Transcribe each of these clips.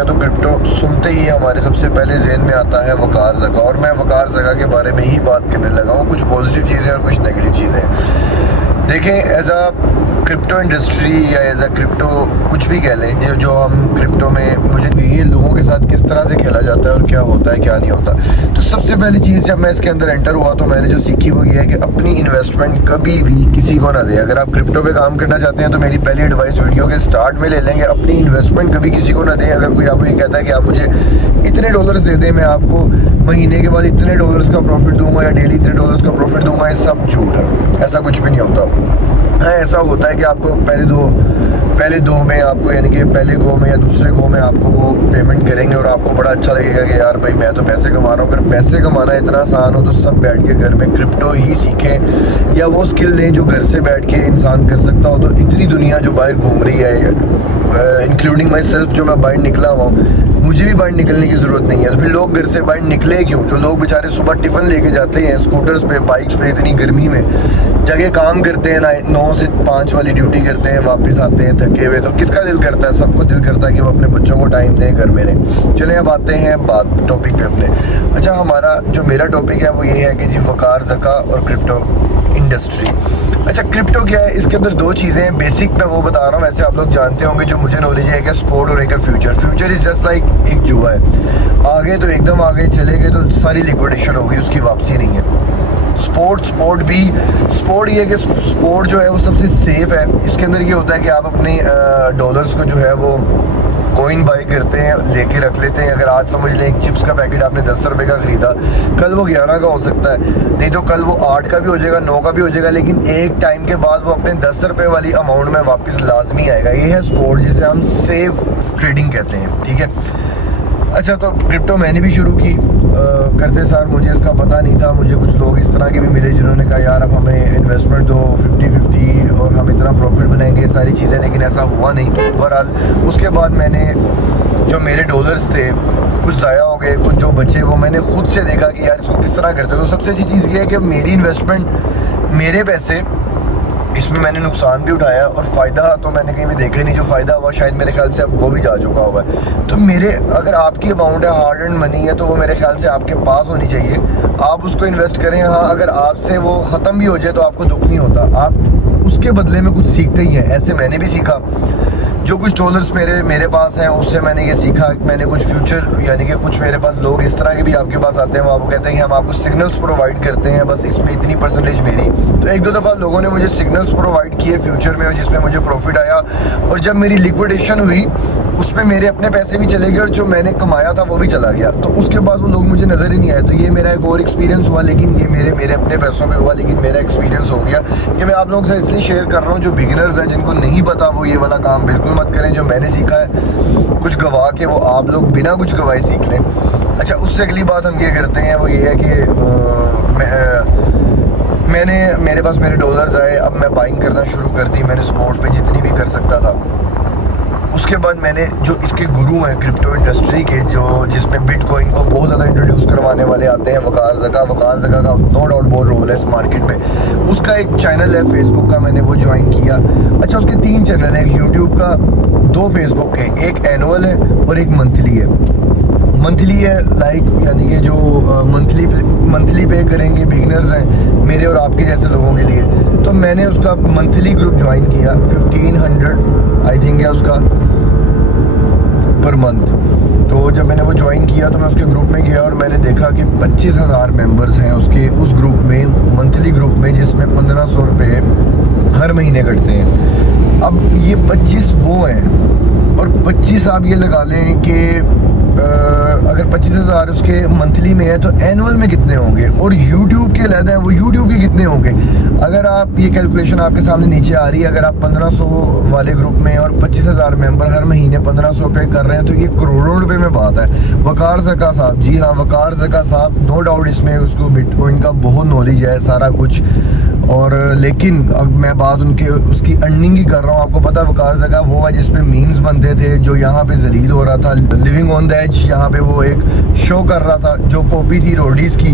हैं तो क्रिप्टो सुनते ही हमारे सबसे पहले जहन में आता है वकार ज़का। और मैं वकार ज़का के बारे में ही बात करने लगा हूँ। कुछ पॉजिटिव चीज़ें और कुछ नेगेटिव चीज़ें। देखें, एज अ क्रिप्टो इंडस्ट्री या एज अ क्रिप्टो कुछ भी कह लें, जो हम क्रिप्टो में, मुझे ये लोगों के साथ किस तरह से खेला जाता है और क्या होता है क्या नहीं होता। तो सबसे पहली चीज़ जब मैं इसके अंदर एंटर हुआ तो मैंने जो सीखी वो ये है कि अपनी इन्वेस्टमेंट कभी भी किसी को ना दे। अगर आप क्रिप्टो पे काम करना चाहते हैं तो मेरी पहली एडवाइस वीडियो के स्टार्ट में ले लेंगे, अपनी इन्वेस्टमेंट कभी किसी को ना दें। अगर कोई आपको ये कहता है कि आप मुझे इतने डॉलर्स दे दें, मैं आपको महीने के बाद इतने डॉलर्स का प्रॉफिट दूंगा या डेली इतने डॉलर्स का प्रॉफिट दूंगा, ये सब झूठ है। ऐसा कुछ भी नहीं होता। हाँ, ऐसा होता है कि आपको पहले दो में आपको, यानी कि पहले गो में या दूसरे गो में आपको वो पेमेंट करेंगे और आपको बड़ा अच्छा लगेगा कि यार भाई मैं तो पैसे कमा रहा हूँ। अगर पैसे कमाना इतना आसान हो तो सब बैठ के घर में क्रिप्टो ही सीखें या वो स्किल लें जो घर से बैठ के इंसान कर सकता हो। तो इतनी दुनिया जो बाहर घूम रही है, इंक्लूडिंग माई सेल्फ, जो मैं बाहर निकला हुआ, मुझे भी बाहर निकलने की ज़रूरत नहीं है। तो फिर लोग घर से बाहर निकले क्यों? जो लोग बेचारे सुबह टिफ़िन लेके जाते हैं स्कूटर्स पे, बाइक्स पे, इतनी गर्मी में जगह काम करते हैं, 9 से 5 वाली ड्यूटी करते हैं, वापस आते हैं थके हुए, तो किसका दिल करता है? सबको दिल करता है कि वो अपने बच्चों को टाइम दें, घर में रहें। चलें अब आते हैं बात टॉपिक पे अपने। अच्छा, मेरा टॉपिक है वो ये है कि जी वकार ज़का और क्रिप्टो इंडस्ट्री। अच्छा, क्रिप्टो क्या है? इसके अंदर दो चीज़ें हैं बेसिक, मैं वो बता रहा हूँ। वैसे आप लोग जानते होंगे, जो मुझे नॉलेज है कि स्पोर्ट और एक future. Future is just like एक जुआ है, आगे तो एकदम आगे चले गए तो सारी लिक्विडेशन होगी, उसकी वापसी नहीं है। स्पोर्ट ये है कि स्पोर्ट जो है वो सबसे सेफ है। इसके अंदर ये होता है कि आप अपने डॉलर्स को जो है वो कॉइन बाई करते हैं, लेके रख लेते हैं। अगर आज समझ लें एक चिप्स का पैकेट आपने 10 रुपये का ख़रीदा, कल वो 11 का हो सकता है, नहीं तो कल वो 8 का भी हो जाएगा, 9 का भी हो जाएगा, लेकिन एक टाइम के बाद वो अपने 10 रुपये वाली अमाउंट में वापस लाजमी आएगा। ये है स्पोर्ट, जिसे हम सेफ ट्रेडिंग कहते हैं। ठीक है। अच्छा, तो क्रिप्टो मैंने भी शुरू की करते सार मुझे इसका पता नहीं था। मुझे कुछ लोग इस तरह के भी मिले जिन्होंने कहा यार अब हमें इन्वेस्टमेंट दो 50-50 और हम इतना प्रॉफिट बनाएंगे, सारी चीज़ें, लेकिन ऐसा हुआ नहीं। बहरहाल उसके बाद मैंने जो मेरे डॉलर्स थे कुछ ज़ाया हो गए, कुछ जो बचे वो मैंने खुद से देखा कि यार इसको किस तरह करते। तो सबसे अच्छी चीज़ ये है कि मेरी इन्वेस्टमेंट, मेरे पैसे, इसमें मैंने नुकसान भी उठाया और फ़ायदा तो मैंने कहीं भी देखा नहीं। जो फ़ायदा हुआ शायद मेरे ख्याल से अब वो भी जा चुका हुआ है। तो अगर आपकी अमाउंट है, हार्ड एंड मनी है, तो वो मेरे ख्याल से आपके पास होनी चाहिए, आप उसको इन्वेस्ट करें। हाँ, अगर आपसे वो ख़त्म भी हो जाए तो आपको दुख नहीं होता, आप उसके बदले में कुछ सीखते ही हैं। ऐसे मैंने भी सीखा। जो कुछ डॉलर्स मेरे पास हैं उससे मैंने ये सीखा। मैंने कुछ फ्यूचर, यानी कि कुछ मेरे पास लोग इस तरह के भी आपके पास आते हैं, वो आपको कहते हैं कि हम आपको सिग्नल्स प्रोवाइड करते हैं, बस इसमें इतनी परसेंटेज मेरी। तो 1-2 दफ़ा लोगों ने मुझे सिग्नल्स प्रोवाइड किए फ्यूचर में, और जिसमें मुझे प्रॉफिट आया। और जब मेरी लिक्विडेशन हुई उसमें मेरे अपने पैसे भी चले गए और जो मैंने कमाया था वो भी चला गया। तो उसके बाद वो लोग मुझे नज़र ही नहीं आए। तो ये मेरा एक और एक्सपीरियंस हुआ, लेकिन ये मेरे अपने पैसों में हुआ, लेकिन मेरा एक्सपीरियंस हो गया कि मैं आप लोगों से इसलिए शेयर कर रहा हूँ। जो बिगिनर्स हैं, जिनको नहीं पता, वो ये वाला काम बिल्कुल मत करें। जो मैंने सीखा है कुछ गवा के, वो आप लोग बिना कुछ गवाए सीख लें। अच्छा, उससे अगली बात हम ये करते हैं वो ये है कि मेरे पास मेरे डॉलर्स आए, अब मैं बाइंग करना शुरू कर दी मैंने स्पॉट पे जितनी भी कर सकता था। उसके बाद मैंने जो इसके गुरु हैं क्रिप्टो इंडस्ट्री के, जो जिसमें बिटकॉइन को बहुत ज़्यादा इंट्रोड्यूस करवाने वाले आते हैं, वकार ज़का का नो डाउट बहुत रोल है इस मार्केट में। उसका एक चैनल है फेसबुक का, मैंने वो ज्वाइन किया। अच्छा, उसके 3 चैनल हैं, एक यूट्यूब का, 2 फेसबुक के, एक एनुअल है और एक मंथली है। मंथली है लाइक, यानी कि जो मंथली पे करेंगे बिगिनर्स हैं मेरे और आपके जैसे लोगों के लिए। तो मैंने उसका मंथली ग्रुप ज्वाइन किया, 1500 आई थिंक है उसका पर मंथ। तो जब मैंने वो ज्वाइन किया तो मैं उसके ग्रुप में गया और मैंने देखा कि 25,000 मेंबर्स हैं उस ग्रुप में, मंथली ग्रुप में, जिसमें 1500 रुपये हर महीने कटते हैं। अब ये 25 वो हैं और 25 आप ये लगा लें कि अगर 25,000 उसके मंथली में है तो एनुअल में कितने होंगे, और यूट्यूब के अलग हैं वो यूट्यूब के कितने होंगे। अगर आप ये कैलकुलेशन आपके सामने नीचे आ रही है, अगर आप 1500 वाले ग्रुप में और 25,000 मेंबर हर महीने 1500 रुपये कर रहे हैं तो ये करोड़ों रुपए में बात है। वकार ज़का साहब, जी हाँ, वकार ज़का साहब, नो डाउट इसमें उसको बिटकॉइन का बहुत नॉलेज है, सारा कुछ। और लेकिन अब मैं बात उसकी अर्निंग की कर रहा हूँ। आपको पता है वकार ज़का वो है जिसपे मीम्स बनते थे, जो यहाँ पे जलील हो रहा था, लिविंग ऑन द एज, यहाँ पे वो एक शो कर रहा था, जो कॉपी थी रोडीज़ की,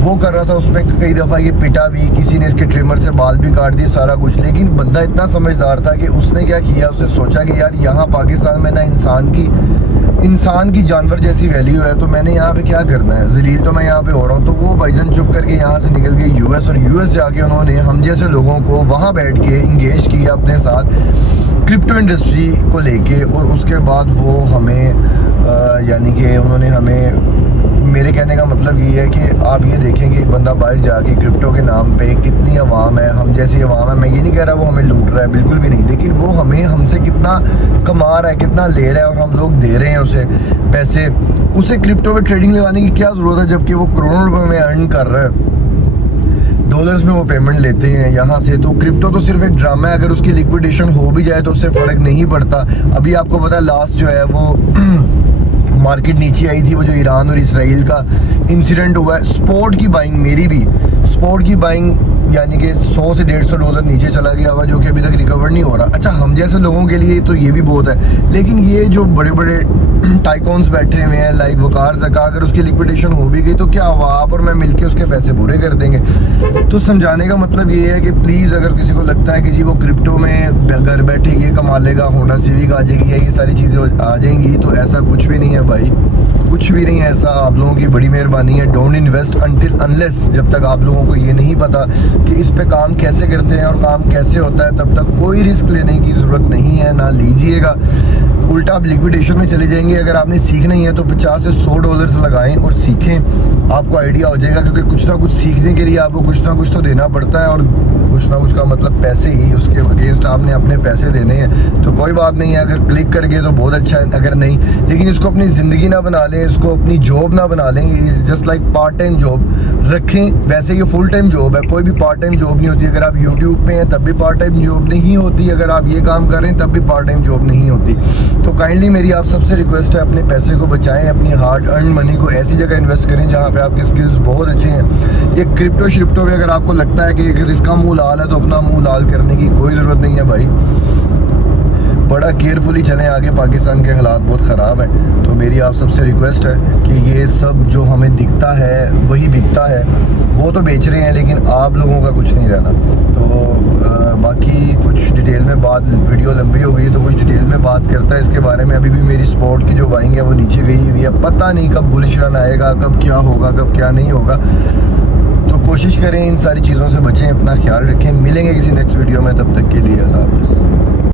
वो कर रहा था। उसमें कई दफ़ा ये पिटा भी, किसी ने इसके ट्रिमर से बाल भी काट दिए, सारा कुछ। लेकिन बंदा इतना समझदार था कि उसने क्या किया, उसने सोचा कि यार यहाँ पाकिस्तान में ना इंसान की इंसान की जानवर जैसी वैल्यू है, तो मैंने यहाँ पे क्या करना है, जलील तो मैं यहाँ पे हो रहा हूँ। तो वो भाईजान चुप करके यहाँ से निकल गए यूएस, और यूएस जाके उन्होंने हम जैसे लोगों को वहाँ बैठ के इंगेज किया अपने साथ क्रिप्टो इंडस्ट्री को लेके। और उसके बाद वो हमें यानी कि उन्होंने हमें, मेरे कहने का मतलब ये है कि आप ये देखें कि एक बंदा बाहर जाके क्रिप्टो के नाम पे कितनी आवाम है, हम जैसी आवाम है, मैं ये नहीं कह रहा वो हमें लूट रहा है, बिल्कुल भी नहीं, लेकिन वो हमें हमसे कितना कमा रहा है, कितना ले रहा है, और हम लोग दे रहे हैं उसे पैसे। उसे क्रिप्टो में ट्रेडिंग लगाने की क्या ज़रूरत है, जबकि वो करोड़ों रुपए में अर्न कर रहा है, डॉलर्स में वो पेमेंट लेते हैं यहाँ से। तो क्रिप्टो तो सिर्फ एक ड्रामा है, अगर उसकी लिक्विडेशन हो भी जाए तो उससे फ़र्क नहीं पड़ता। अभी आपको पता है लास्ट जो है वो मार्केट नीचे आई थी, वो जो ईरान और इसराइल का इंसिडेंट हुआ है, स्पॉट की बाइंग, मेरी भी स्पॉट की बाइंग यानी कि 100 से $150 नीचे चला गया हुआ, जो कि अभी तक रिकवर नहीं हो रहा। अच्छा, हम जैसे लोगों के लिए तो ये भी बहुत है, लेकिन ये जो बड़े बड़े टाइकॉन्स बैठे हुए हैं लाइक वकार ज़का, अगर उसकी लिक्विडेशन हो भी गई तो क्या हुआ, आप और मैं मिलके उसके पैसे पूरे कर देंगे। तो समझाने का मतलब ये है कि प्लीज़ अगर किसी को लगता है कि जी वो क्रिप्टो में घर बैठे ये कमा लेगा, होना सिविक आ जाएगी, ये सारी चीज़ें आ जाएंगी, तो ऐसा कुछ भी नहीं है भाई, कुछ भी नहीं है ऐसा। आप लोगों की बड़ी मेहरबानी है, डोंट इन्वेस्ट अनटिल अनलेस, जब तक आप लोगों को ये नहीं पता कि इस पे काम कैसे करते हैं और काम कैसे होता है, तब तक कोई रिस्क लेने की ज़रूरत नहीं है, ना लीजिएगा। उल्टा आप लिक्विडेशन में चले जाएंगे। अगर आपने सीखना ही है तो $50 से $100 लगाएं और सीखें, आपको आइडिया हो जाएगा, क्योंकि कुछ ना कुछ सीखने के लिए आपको कुछ ना कुछ तो देना पड़ता है, और कुछ ना कुछ का मतलब पैसे ही, उसके अगेंस्ट आपने अपने पैसे देने हैं। तो कोई बात नहीं है, अगर क्लिक कर गए तो बहुत अच्छा है, अगर नहीं, लेकिन इसको अपनी ज़िंदगी ना बना लें, इसको अपनी जॉब ना बना लें, just like part time job रखें। वैसे ये फुल टाइम जॉब है, कोई भी पार्ट टाइम जॉब नहीं होती। अगर आप यूट्यूब पे हैं तब भी पार्ट टाइम जॉब नहीं होती, अगर आप ये काम कर रहे हैं तब भी पार्ट टाइम जॉब नहीं होती। तो काइंडली मेरी आप सबसे रिक्वेस्ट है, अपने पैसे को बचाएं, अपनी हार्ड अर्न मनी को ऐसी जगह इन्वेस्ट करें जहाँ पे आपके स्किल्स बहुत अच्छे हैं। ये क्रिप्टो श्रिप्टो में अगर आपको लगता है कि अगर इसका मुंह लाल है तो अपना मुंह लाल करने की कोई ज़रूरत नहीं है भाई, बड़ा केयरफुली चलें आगे। पाकिस्तान के हालात बहुत ख़राब हैं, तो मेरी आप सबसे रिक्वेस्ट है कि ये सब जो हमें दिखता है वही बिकता है, वो तो बेच रहे हैं, लेकिन आप लोगों का कुछ नहीं रहना। तो बाकी कुछ डिटेल में बात, वीडियो लंबी हो गई तो कुछ डिटेल में बात करता है इसके बारे में। अभी भी मेरी स्पॉट की जो बाइंग है वो नीचे गई हुई है, पता नहीं कब बुलिश रन आएगा, कब क्या होगा, कब क्या नहीं होगा। तो कोशिश करें इन सारी चीज़ों से बचें, अपना ख्याल रखें। मिलेंगे किसी नेक्स्ट वीडियो में, तब तक के लिए अल्लाह हाफ़िज़।